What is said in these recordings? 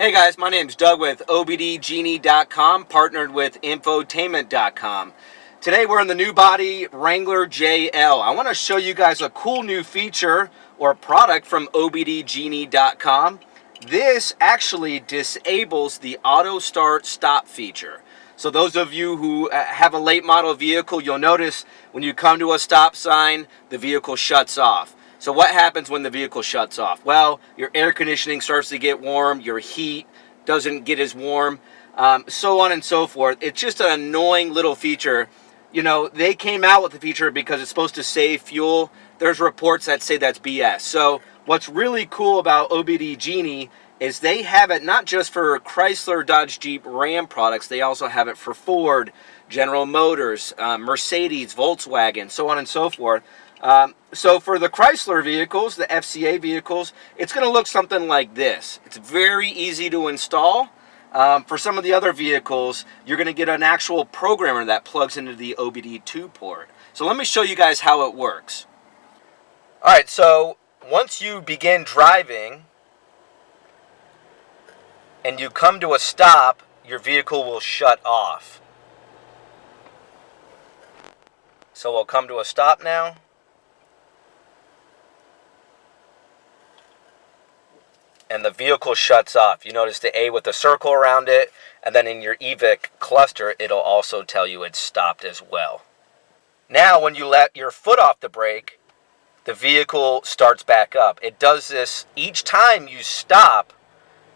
Hey guys, my name's Doug with OBDGenie.com, partnered with Infotainment.com. Today we're in the new body Wrangler JL. I want to show you guys a cool new feature or product from OBDGenie.com. This actually disables the auto start stop feature. So those of you who have a late model vehicle, you'll notice when you come to a stop sign, the vehicle shuts off. So what happens when the vehicle shuts off? Well, your air conditioning starts to get warm, your heat doesn't get as warm, so on and so forth. It's just an annoying little feature. You know, they came out with the feature because it's supposed to save fuel. There's reports that say that's BS. So what's really cool about OBDGenie is they have it not just for Chrysler, Dodge, Jeep, Ram products. They also have it for Ford, General Motors, Mercedes, Volkswagen, so on and so forth. So for the Chrysler vehicles, the FCA vehicles, it's going to look something like this. It's very easy to install. For some of the other vehicles, you're going to get an actual programmer that plugs into the OBD2 port. So let me show you guys how it works. All right, so once you begin driving and you come to a stop, your vehicle will shut off. So we'll come to a stop now. And the vehicle shuts off. You notice the A with the circle around it, and then in your EVIC cluster, it'll also tell you it's stopped as well. Now, when you let your foot off the brake, the vehicle starts back up. It does this each time you stop.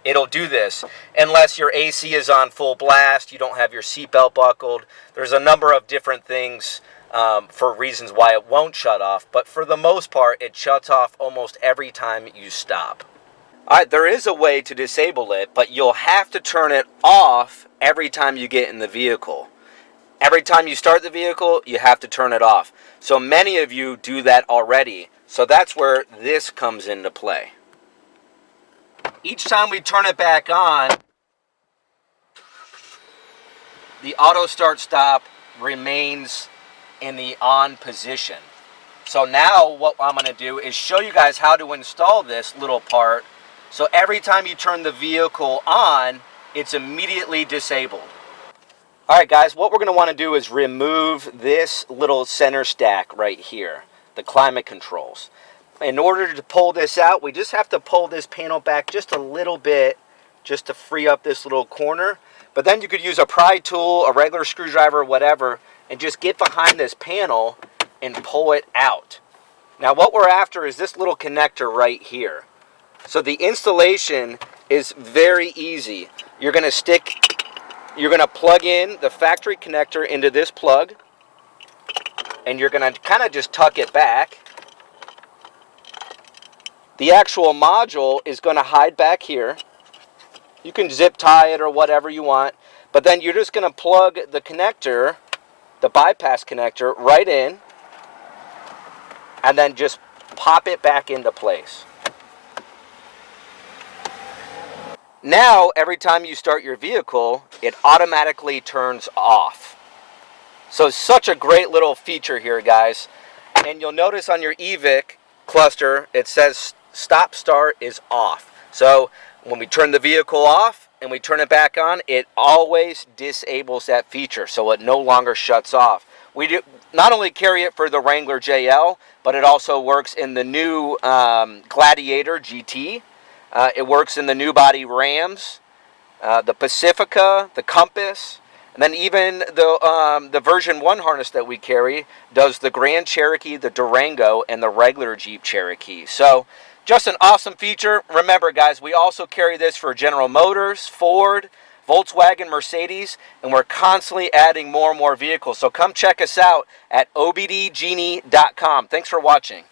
It'll do this unless your AC is on full blast, you don't have your seatbelt buckled. There's a number of different things for reasons why it won't shut off, but for the most part, it shuts off almost every time you stop. All right, there is a way to disable it, but you'll have to turn it off every time you get in the vehicle. Every time you start the vehicle, you have to turn it off. So many of you do that already. So that's where this comes into play. Each time we turn it back on, the auto start stop remains in the on position. So now what I'm going to do is show you guys how to install this little part. So every time you turn the vehicle on, it's immediately disabled. All right, guys, what we're going to want to do is remove this little center stack right here, the climate controls. In order to pull this out, we just have to pull this panel back just a little bit just to free up this little corner. But then you could use a pry tool, a regular screwdriver, whatever, and just get behind this panel and pull it out. Now what we're after is this little connector right here. So the installation is very easy. You're going to plug in the factory connector into this plug, and you're going to kind of just tuck it back. The actual module is going to hide back here. You can zip tie it or whatever you want, but then you're just going to plug the connector, the bypass connector, right in, and then just pop it back into place. Now, every time you start your vehicle, it automatically turns off. So such a great little feature here, guys. And you'll notice on your EVIC cluster, it says stop start is off. So when we turn the vehicle off and we turn it back on, it always disables that feature, so it no longer shuts off. We do not only carry it for the Wrangler JL, but it also works in the new Gladiator GT. It works in the new body Rams, the Pacifica, the Compass, and then even the version 1 harness that we carry does the Grand Cherokee, the Durango, and the regular Jeep Cherokee. So just an awesome feature. Remember, guys, we also carry this for General Motors, Ford, Volkswagen, Mercedes, and we're constantly adding more and more vehicles. So come check us out at OBDGenie.com. Thanks for watching.